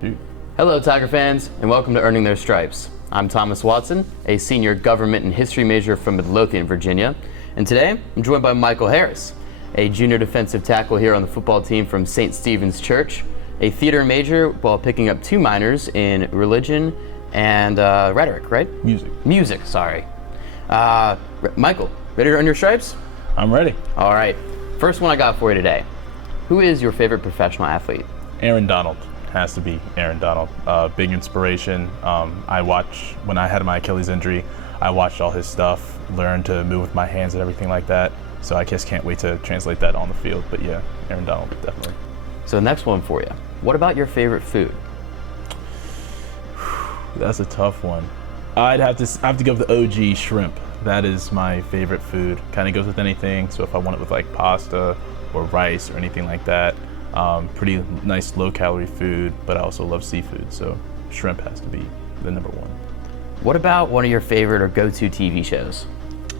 Dude. Hello, Tiger fans, and welcome to Earning Their Stripes. I'm Thomas Watson, a senior government and history major from Midlothian, Virginia, and today I'm joined by Michael Harris, a junior defensive tackle here on the football team from St. Stephen's Church, a theater major while picking up 2 minors in religion and rhetoric, right? Music, sorry. Michael, ready to earn your stripes? I'm ready. All right, first one I got for you today. Who is your favorite professional athlete? Aaron Donald. Has to be Aaron Donald. Big inspiration. I watched, when I had my Achilles injury, I watched all his stuff, learned to move with my hands and everything like that. So I just can't wait to translate that on the field. But yeah, Aaron Donald, definitely. So next one for you. What about your favorite food? That's a tough one. I have to go with the OG shrimp. That is my favorite food. Kind of goes with anything. So if I want it with like pasta or rice or anything like that, pretty nice low-calorie food, but I also love seafood, so shrimp has to be the number one. What about one of your favorite or go-to TV shows?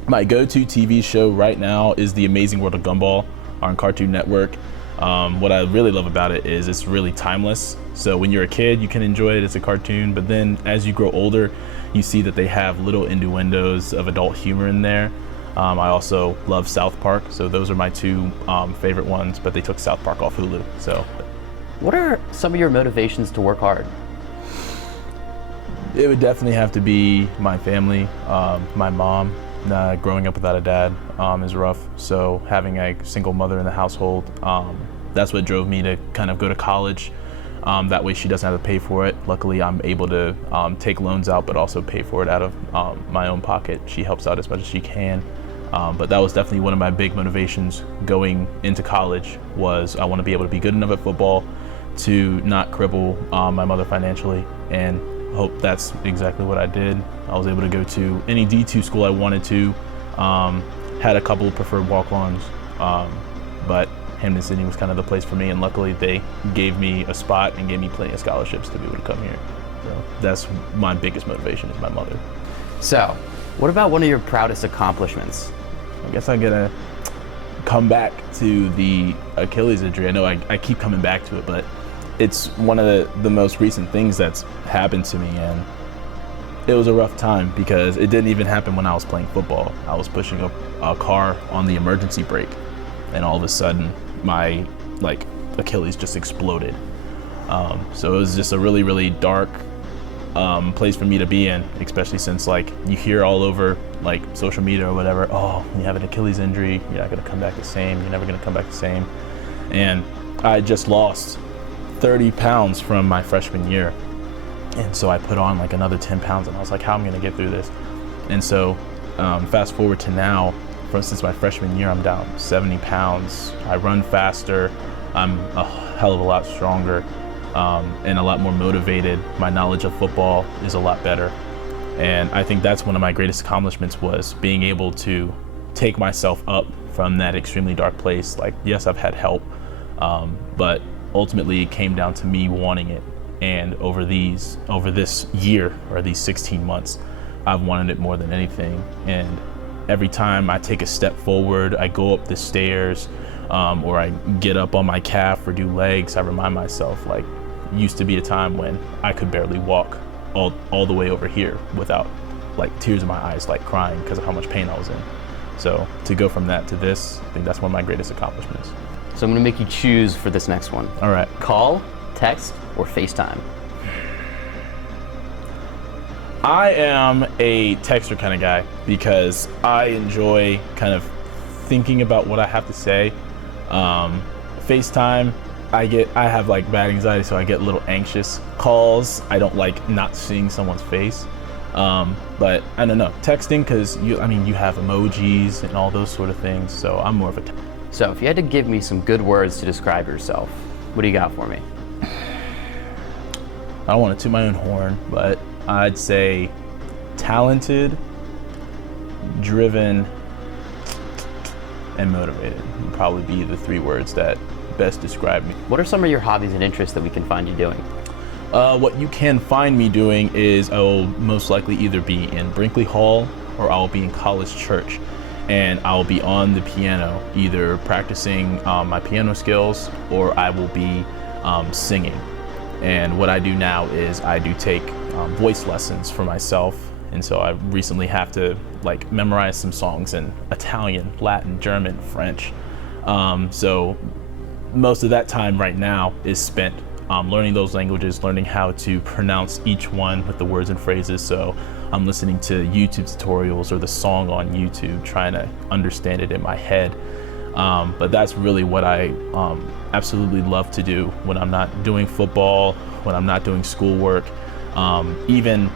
My go-to TV show right now is The Amazing World of Gumball on Cartoon Network. What I really love about it is it's really timeless. So when you're a kid, you can enjoy it as a cartoon, but then as you grow older, you see that they have little innuendos of adult humor in there. I also love South Park, so those are my 2 favorite ones, but they took South Park off Hulu, so. What are some of your motivations to work hard? It would definitely have to be my family, my mom. Growing up without a dad is rough, so having a single mother in the household, that's what drove me to kind of go to college. That way she doesn't have to pay for it. Luckily, I'm able to take loans out, but also pay for it out of my own pocket. She helps out as much as she can. But that was definitely one of my big motivations going into college was I want to be able to be good enough at football to not cripple my mother financially, and hope that's exactly what I did. I was able to go to any D2 school I wanted to, had a couple of preferred walk-ons, but Hampden-Sydney was kind of the place for me, and luckily they gave me a spot and gave me plenty of scholarships to be able to come here. So that's my biggest motivation is my mother. So, what about one of your proudest accomplishments? I guess I gotta come back to the Achilles injury. I know I keep coming back to it, but it's one of the most recent things that's happened to me, and it was a rough time because it didn't even happen when I was playing football. I was pushing a car on the emergency brake, and all of a sudden my Achilles just exploded. So it was just a really, really dark place for me to be in, especially since you hear all over social media or whatever, oh, you have an Achilles injury, you're not gonna come back the same, you're never gonna come back the same. And I just lost 30 pounds from my freshman year. And so I put on another 10 pounds, and I was like, how am I gonna get through this? And so fast forward to now, since my freshman year, I'm down 70 pounds. I run faster, I'm a hell of a lot stronger, and a lot more motivated. My knowledge of football is a lot better. And I think that's one of my greatest accomplishments was being able to take myself up from that extremely dark place. Yes, I've had help, but ultimately it came down to me wanting it. And over this year, or these 16 months, I've wanted it more than anything. And every time I take a step forward, I go up the stairs, or I get up on my calf or do legs, I remind myself, used to be a time when I could barely walk all the way over here without tears in my eyes, crying because of how much pain I was in. So to go from that to this, I think that's one of my greatest accomplishments. So I'm gonna make you choose for this next one. All right. Call, text, or FaceTime? I am a texter kind of guy because I enjoy kind of thinking about what I have to say. FaceTime, I have bad anxiety, so I get a little anxious. Calls, I don't like not seeing someone's face. But I don't know, texting, because you have emojis and all those sort of things, so I'm more of a So if you had to give me some good words to describe yourself, what do you got for me? I don't want to toot my own horn, but I'd say talented, driven, and motivated would probably be the 3 words that best describe me. What are some of your hobbies and interests that we can find you doing? What you can find me doing is I will most likely either be in Brinkley Hall or I'll be in College Church, and I'll be on the piano, either practicing my piano skills or I will be singing. And what I do now is I do take voice lessons for myself. And so I recently have to like memorize some songs in Italian, Latin, German, French. So most of that time right now is spent learning those languages, learning how to pronounce each one with the words and phrases. So I'm listening to YouTube tutorials or the song on YouTube, trying to understand it in my head. But that's really what I absolutely love to do when I'm not doing football, when I'm not doing schoolwork, even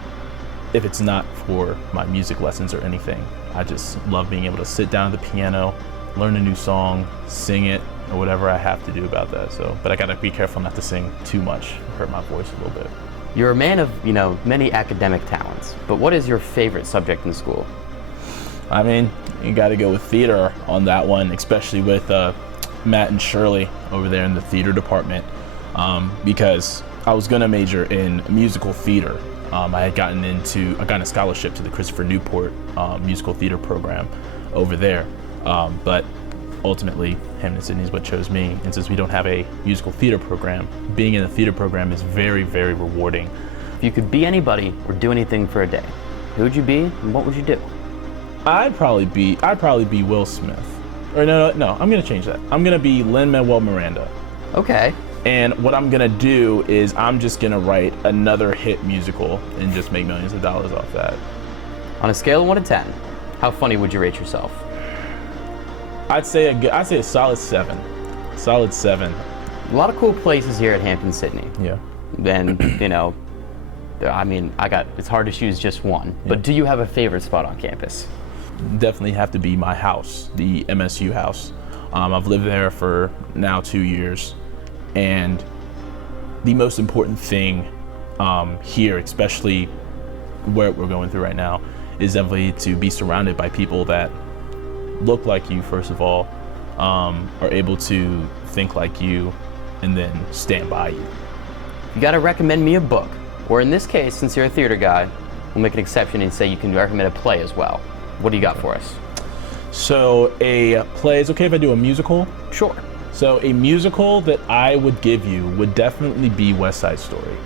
if it's not for my music lessons or anything. I just love being able to sit down at the piano, learn a new song, sing it, or whatever I have to do about that. So, but I gotta be careful not to sing too much, hurt my voice a little bit. You're a man of, many academic talents, but what is your favorite subject in school? I mean, you gotta go with theater on that one, especially with Matt and Shirley over there in the theater department, because I was gonna major in musical theater. I had gotten a scholarship to the Christopher Newport musical theater program over there, but ultimately Hampden-Sydney is what chose me. And since we don't have a musical theater program, being in a theater program is very, very rewarding. If you could be anybody or do anything for a day, who would you be and what would you do? I'd probably be Will Smith. Or no, I'm gonna change that. I'm gonna be Lin-Manuel Miranda. Okay. And what I'm gonna do is I'm just gonna write another hit musical and just make millions of dollars off that. On a scale of 1 to 10, how funny would you rate yourself? I'd say a solid 7. Solid 7. A lot of cool places here at Hampden-Sydney. Yeah. Then, it's hard to choose just one. Yeah. But do you have a favorite spot on campus? Definitely have to be my house, the MSU house. I've lived there for now 2 years. And the most important thing here, especially where we're going through right now, is definitely to be surrounded by people that look like you, first of all, are able to think like you, and then stand by you. You gotta recommend me a book, or in this case, since you're a theater guy, we'll make an exception and say you can recommend a play as well. What do you got for us? So a play, is okay if I do a musical? Sure. So a musical that I would give you would definitely be West Side Story.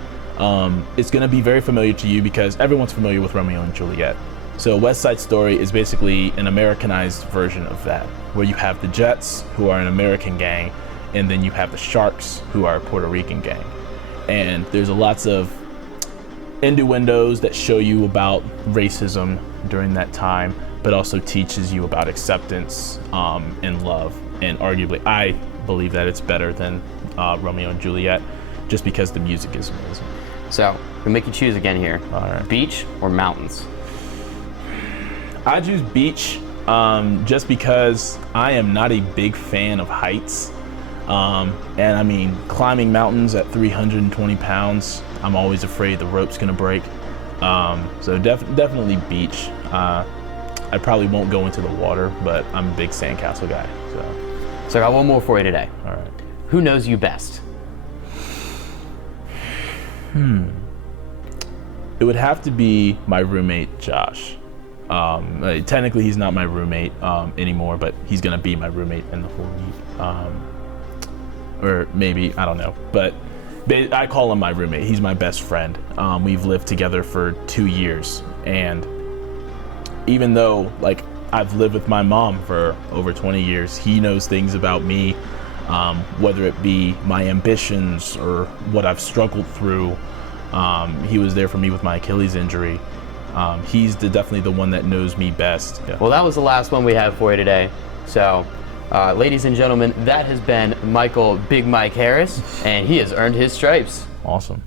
It's gonna be very familiar to you because everyone's familiar with Romeo and Juliet. So West Side Story is basically an Americanized version of that, where you have the Jets, who are an American gang, and then you have the Sharks, who are a Puerto Rican gang. And there's lots of innuendos that show you about racism during that time, but also teaches you about acceptance and love. And arguably, I believe that it's better than Romeo and Juliet, just because the music is amazing. So, we'll make you choose again here. All right. Beach or mountains? I choose beach just because I am not a big fan of heights. And I mean, climbing mountains at 320 pounds, I'm always afraid the rope's gonna break. So definitely beach. I probably won't go into the water, but I'm a big sandcastle guy. So I got one more for you today. All right. Who knows you best? It would have to be my roommate, Josh. Technically, he's not my roommate anymore, but he's gonna be my roommate in the whole week. Or maybe, I don't know. But I call him my roommate. He's my best friend. We've lived together for 2 years. And even though, like, I've lived with my mom for over 20 years, he knows things about me, whether it be my ambitions or what I've struggled through. He was there for me with my Achilles injury. He's definitely the one that knows me best. Yeah. Well, that was the last one we have for you today. So, ladies and gentlemen, that has been Michael Big Mike Harris, and he has earned his stripes. Awesome.